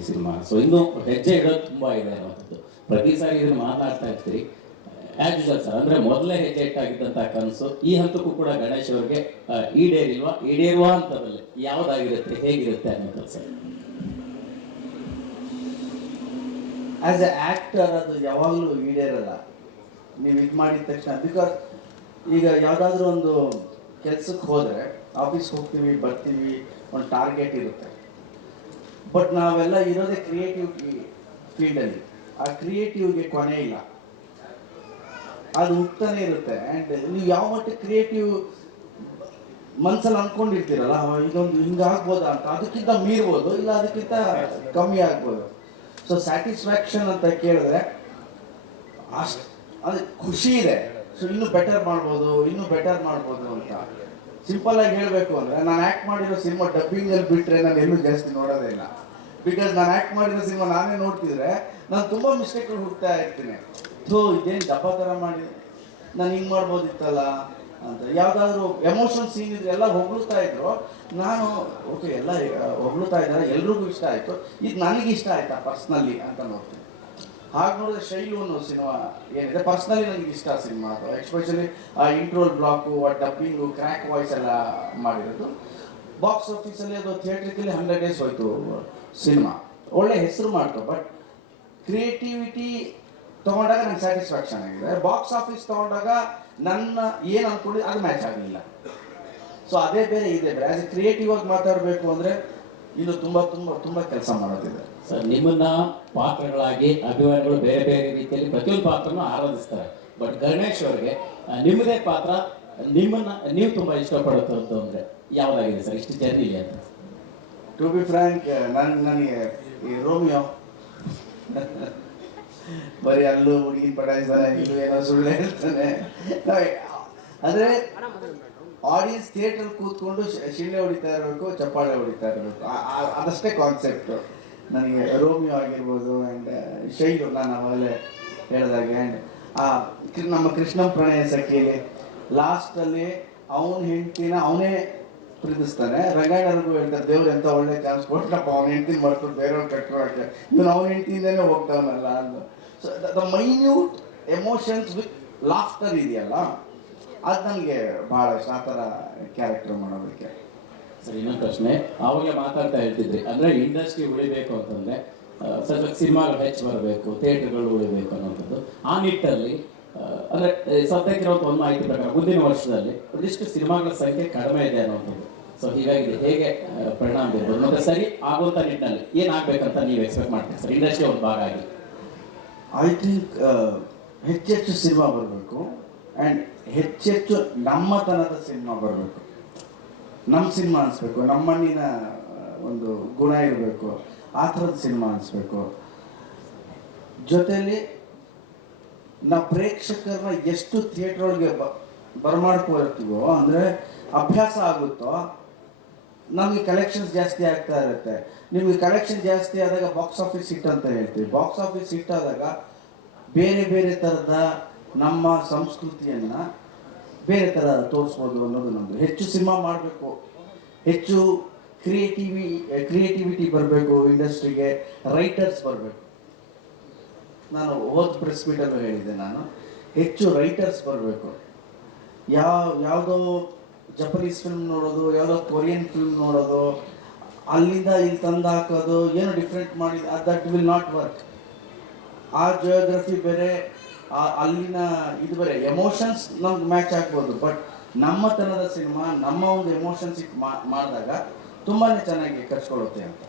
ಈ cinema. So ಇನ್ನೂ ಹೆಜ್ಜೆ ಇಡೋದು ತುಂಬ ಇದೆ ಅನ್ನೋಂಥದ್ದು. ಪ್ರತಿ ಸಾರಿ ಇದನ್ನು ಮಾತನಾಡ್ತಾ ಇರ್ತೀರಿ. ಆ್ಯಸ್ ಯೂಶಲ್ ಸರ್, ಅಂದರೆ ಮೊದಲೇ ಹೆಜ್ಜೆ ಇಟ್ಟಾಗಿದ್ದಂಥ ಕನಸು ಈ ಹಂತಕ್ಕೂ ಕೂಡ ಗಣೇಶ್ ಅವ್ರಿಗೆ ಈಡೇರುವ ಹಂತದಲ್ಲಿ ಯಾವುದಾಗಿರುತ್ತೆ, ಹೇಗಿರುತ್ತೆ ಅನ್ನೋದು ಸರ್? ಆ್ಯಸ್ ಎ ಆ್ಯಕ್ಟರ್ ಅದು ಯಾವಾಗಲೂ ಈಡೇರಲ್ಲ ನೀವು ಇದು ಮಾಡಿದ ತಕ್ಷಣ. ಬಿಕಾಸ್ ಈಗ ಯಾವುದಾದ್ರೂ ಒಂದು ಕೆಲಸಕ್ಕೆ ಹೋದರೆ ಆಫೀಸ್ಗೆ ಹೋಗ್ತೀವಿ, ಬರ್ತೀವಿ, ಒಂದು ಟಾರ್ಗೆಟ್ ಇರುತ್ತೆ. ಬಟ್ ನಾವೆಲ್ಲ ಇರೋದೇ ಕ್ರಿಯೇಟಿವ್ ಫೀಲ್ಡಲ್ಲಿ. ಆ ಕ್ರಿಯೇಟಿವ್ಗೆ ಕೊನೆ ಇಲ್ಲ, ಅದು ಹುಟ್ತಾನೆ ಇರುತ್ತೆ. ಆ್ಯಂಡ್ ನೀವು ಯಾವ ಮಟ್ಟಿಗೆ ಕ್ರಿಯೇಟಿವ್ ಮನಸ್ಸಲ್ಲಿ ಅಂದ್ಕೊಂಡಿರ್ತೀರಲ್ಲ, ಇದೊಂದು ಹಿಂಗಾಗ್ಬೋದಾ ಅಂತ, ಅದಕ್ಕಿಂತ ಮೀರ್ಬೋದು, ಇಲ್ಲ ಅದಕ್ಕಿಂತ ಕಮ್ಮಿ ಆಗ್ಬೋದು. ಸೊ ಸ್ಯಾಟಿಸ್ಫ್ಯಾಕ್ಷನ್ ಅಂತ ಕೇಳಿದ್ರೆ ಅಷ್ಟು ಅದು ಖುಷಿ ಇದೆ. ಸೊ ಇನ್ನೂ ಬೆಟರ್ ಮಾಡ್ಬೋದು ಅಂತ ಸಿಂಪಲ್ಲಾಗಿ ಹೇಳಬೇಕು ಅಂದರೆ, ನಾನು ಆ್ಯಕ್ಟ್ ಮಾಡಿರೋ ಸಿನಿಮಾ ಡಬ್ಬಿಂಗಲ್ಲಿ ಬಿಟ್ಟರೆ ನಾನು ಎಲ್ಲೂ ಜಾಸ್ತಿ ನೋಡೋದೇ ಇಲ್ಲ. ಬಿಕಾಸ್ ನಾನು ಆ್ಯಕ್ಟ್ ಮಾಡಿರೋ ಸಿನಿಮಾ ನಾನೇ ನೋಡ್ತಿದ್ರೆ ನಾನು ತುಂಬ ಮಿಸ್ಟೇಕ್ಗಳು ಹುಡ್ತಾ ಇರ್ತೀನಿ. ಸೊ ಇದೇನು ಡಬ್ಬ ಥರ ಮಾಡಿದೆ, ನಾನು ಹಿಂಗೆ ಮಾಡ್ಬೋದಿತ್ತಲ್ಲ ಅಂತ. ಯಾವುದಾದ್ರೂ ಎಮೋಷನ್ ಸೀನ್ ಇದ್ರೆ ಎಲ್ಲ ಹೊಗಳ್ತಾ ಇದ್ರು, ನಾನು ಓಕೆ ಎಲ್ಲ ಹೊಗಳ್ತಾ ಇದ್ದಾರೆ, ಎಲ್ರಿಗೂ ಇಷ್ಟ ಆಯಿತು, ಇದು ನನಗೆ ಇಷ್ಟ ಆಯ್ತಾ ಪರ್ಸ್ನಲಿ ಅಂತ ನೋಡ್ತೀನಿ. ಹಾಗೆ ನೋಡಿದ್ರೆ ಶೈಲು ಅನ್ನೋ ಸಿನಿಮಾ ಏನಿದೆ, ಪರ್ಸ್ನಲಿ ನನಗೆ ಇಷ್ಟ ಸಿನಿಮಾ. ಅದು ಎಸ್ಪೆಷಲಿ ಆ ಇಂಟ್ರೋಲ್ ಬ್ಲಾಕು, ಆ ಡಬ್ಬಿಂಗು, ಕ್ರ್ಯಾಕ್ ವಾಯ್ಸ್ ಎಲ್ಲ ಮಾಡಿರೋದು. ಬಾಕ್ಸ್ ಆಫೀಸಲ್ಲಿ ಅದು ಥಿಯೇಟ್ರಿಕಲಿ 100 days ಹೋಯ್ತು ಸಿನಿಮಾ, ಒಳ್ಳೆ ಹೆಸರು ಮಾಡ್ತು. ಬಟ್ ಕ್ರಿಯೇಟಿವಿಟಿ ತೊಗೊಂಡಾಗ ನಂಗೆ ಸ್ಯಾಟಿಸ್ಫ್ಯಾಕ್ಷನ್ ಆಗಿದೆ. ಬಾಕ್ಸ್ ಆಫೀಸ್ ತೊಗೊಂಡಾಗ ನನ್ನ ಏನು ಅಂದ್ಕೊಂಡು ಅದು ಮ್ಯಾಚ್ ಆಗಲಿಲ್ಲ. ಸೊ ಅದೇ ಬೇರೆ ಇದೆ ಬೇರೆ. ಆ್ಯಸ್ ಎ ಕ್ರಿಯೇಟಿವ್ ಆಗಿ ಮಾತಾಡಬೇಕು ಅಂದರೆ ಇದು ತುಂಬ ತುಂಬ ತುಂಬ ಕೆಲಸ ಮಾಡೋದಿದೆ ಸರ್. ನಿಮ್ಮನ್ನ ಪಾತ್ರಗಳಾಗಿ ಅಭಿಮಾನಿಗಳು ಬೇರೆ ಬೇರೆ ರೀತಿಯಲ್ಲಿ ಪ್ರತಿಯೊಂದು ಪಾತ್ರನೂ ಆರಾಧಿಸ್ತಾರೆ. ಬಟ್ ಗಣೇಶ್ ಅವರಿಗೆ ನಿಮ್ಮದೇ ಪಾತ್ರ, ನಿಮ್ಮನ್ನ ನೀವು ತುಂಬ ಇಷ್ಟಪಡುತ್ತಂತ ಅಂದರೆ ಯಾವುದಾಗಿದೆ ಸರ್ ಇಷ್ಟು ಜರ್ನಿಲಿ ಅಂತ? ಟು ಬಿ ಫ್ರ್ಯಾಂಕ್, ನನಗೆ ಈ ರೋಮಿಯೋ ಬರೀ ಅಲ್ಲೂ ಹುಡುಗಿನ ಪಟಾಯಿಸ್ತಾನೆ, ಇಲ್ಲೂ ಏನೋ ಸುಳ್ಳು ಹೇಳ್ತಾನೆ. ಅಂದರೆ ಆಡಿಯನ್ಸ್ ಥಿಯೇಟರ್ ಕೂತ್ಕೊಂಡು ಶಿಳ್ಳೆ ಹೊಡಿತಾ ಇರಬೇಕು, ಚಪ್ಪಾಳೆ ಹೊಡಿತಾ ಇರಬೇಕು, ಅದಷ್ಟೇ ಕಾನ್ಸೆಪ್ಟು. ನನಗೆ ರೋಮಿಯೋ ಆಗಿರ್ಬೋದು ಆ್ಯಂಡ್ ಶೈಲು ನಾನು ಆವಾಗಲೇ ಹೇಳಿದಾಗೆ. ಆ್ಯಂಡ್ ನಮ್ಮ ಕೃಷ್ಣ ಪ್ರಣಯ ಸಖಿಯಲ್ಲಿ ಲಾಸ್ಟಲ್ಲಿ ಅವನ ಹೆಂಡ್ತಿನ ಅವನೇ ಪ್ರೀತಿಸ್ತಾನೆ. ರಂಗಾಯಣರಿಗೂ ಹೇಳ್ತಾರೆ, ದೇವ್ರು ಎಂಥ ಒಳ್ಳೆ ಚಾನ್ಸ್ ಕೊಟ್ಟಪ್ಪ, ಅವ್ನ ಹೆಂಡ್ತಿನ ಮಾಡ್ಕೊಂಡು ಬೇರೆಯವ್ರು ಕಟ್ಕೊಳಕ್ಕೆ, ಇವನು ಅವನ ಹೆಂಡ್ತಿಯಿಂದನೇ ಹೋಗ್ತಾವನಲ್ಲ ಅಂದು. So the minute emotions with laughter ಇದೆಯಲ್ಲ, ಅದು ನನಗೆ ಭಾಳ ಇಷ್ಟ, ಆ ಥರ ಕ್ಯಾರೆಕ್ಟರ್ ಮಾಡೋದಕ್ಕೆ. ಸರ್ ಇನ್ನೊಂದು ಪ್ರಶ್ನೆ, ಆವಾಗಲೇ ಮಾತಾಡ್ತಾ ಹೇಳ್ತಿದ್ರಿ, ಅಂದರೆ ಇಂಡಸ್ಟ್ರಿ ಉಳಿಬೇಕು ಅಂತಂದರೆ ಸ್ವಲ್ಪ ಸಿನಿಮಾಗಳು ಹೆಚ್ಚು ಬರಬೇಕು, ಥಿಯೇಟರ್ಗಳು ಉಳಿಬೇಕು ಅನ್ನೋಂಥದ್ದು. ಆ ನಿಟ್ಟಲ್ಲಿ ಅಂದರೆ ಸದ್ಯಕ್ಕಿರೋದು ಒಂದು ಮಾಹಿತಿ ಪ್ರಕಾರ ಮುಂದಿನ ವರ್ಷದಲ್ಲಿ ಒಂದಿಷ್ಟು ಸಿನಿಮಾಗಳ ಸಂಖ್ಯೆ ಕಡಿಮೆ ಇದೆ ಅನ್ನೋಂಥದ್ದು. ಸೊ ಹೀಗಾಗಿ ಹೇಗೆ ಪರಿಣಾಮ ಬೀರ್ಬೋದು ಮತ್ತು ಸರಿ ಆಗುವಂಥ ನಿಟ್ಟಿನಲ್ಲಿ ಏನಾಗಬೇಕಂತ ನೀವು ಎಕ್ಸ್ಪೆಕ್ಟ್ ಮಾಡ್ತೀರಿ ಸರ್ ಇಂಡಸ್ಟ್ರಿ ಒಂದು ಭಾಗ ಆಗಿ? ಐ ಥಿಂಕ್ ಹೆಚ್ಚೆಚ್ಚು ಸಿನಿಮಾ ಬರಬೇಕು ಆ್ಯಂಡ್ ಹೆಚ್ಚೆಚ್ಚು ನಮ್ಮತನದ ಸಿನಿಮಾ ಬರಬೇಕು. ನಮ್ಮ ಸಿನಿಮಾ ಅನಿಸ್ಬೇಕು, ನಮ್ಮ ಮಣ್ಣಿನ ಒಂದು ಗುಣ ಇರಬೇಕು, ಆ ಥರದ ಸಿನಿಮಾ ಅನಿಸ್ಬೇಕು. ಜೊತೆಯಲ್ಲಿ ನಾವು ಪ್ರೇಕ್ಷಕರನ್ನ ಎಷ್ಟು ಥಿಯೇಟ್ರ್ ಒಳಗೆ ಬರಮಾಡ್ಕೊಳ್ತೀವೋ, ಅಂದರೆ ಅಭ್ಯಾಸ ಆಗುತ್ತೋ, ನಮಗೆ ಕಲೆಕ್ಷನ್ಸ್ ಜಾಸ್ತಿ ಆಗ್ತಾ ಇರುತ್ತೆ. ನಿಮಗೆ ಕಲೆಕ್ಷನ್ ಜಾಸ್ತಿ ಆದಾಗ ಬಾಕ್ಸ್ ಆಫೀಸ್ ಹಿಟ್ ಅಂತ ಹೇಳ್ತೀವಿ. ಬಾಕ್ಸ್ ಆಫೀಸ್ ಹಿಟ್ ಆದಾಗ ಬೇರೆ ಬೇರೆ ಥರದ ನಮ್ಮ ಸಂಸ್ಕೃತಿಯನ್ನು ಬೇರೆ ಥರ ತೋರಿಸ್ಬೋದು ಅನ್ನೋದು ನಮ್ಮದು. ಹೆಚ್ಚು ಸಿನಿಮಾ ಮಾಡಬೇಕು, ಹೆಚ್ಚು ಕ್ರಿಯೇಟಿವಿಟಿ ಬರಬೇಕು ಇಂಡಸ್ಟ್ರಿಗೆ, ರೈಟರ್ಸ್ ಬರಬೇಕು. ನಾನು ಹೋದ ಪ್ರೆಸ್ ಮೀಟಲ್ಲೂ ಹೇಳಿದ್ದೆ, ನಾನು ಹೆಚ್ಚು ರೈಟರ್ಸ್ ಬರಬೇಕು. ಯಾವುದೋ ಜಪನೀಸ್ ಫಿಲ್ಮ್ ನೋಡೋದು, ಯಾವುದೋ ಕೊರಿಯನ್ ಫಿಲ್ಮ್ ನೋಡೋದು, ಅಲ್ಲಿಂದ ಇಲ್ಲಿ ತಂದು ಹಾಕೋದು, ಏನೋ ಡಿಫ್ರೆಂಟ್ ಮಾಡಿ, ದಟ್ ವಿಲ್ ನಾಟ್ ವರ್ಕ್. ಆ ಜಿಯೋಗ್ರಫಿ ಬೇರೆ, ಅಲ್ಲಿನ ಇದು ಬೇರೆ. ಎಮೋಷನ್ಸ್ ನಮ್ಗೆ ಮ್ಯಾಚ್ ಆಗ್ಬೋದು, ಬಟ್ ನಮ್ಮತನದ ಸಿನಿಮಾ ನಮ್ಮ ಒಂದು ಎಮೋಷನ್ಸ್ ಮಾಡಿದಾಗ ತುಂಬಾ ಚೆನ್ನಾಗಿ ಕರ್ಸ್ಕೊಳ್ಳುತ್ತೆ ಅಂತ.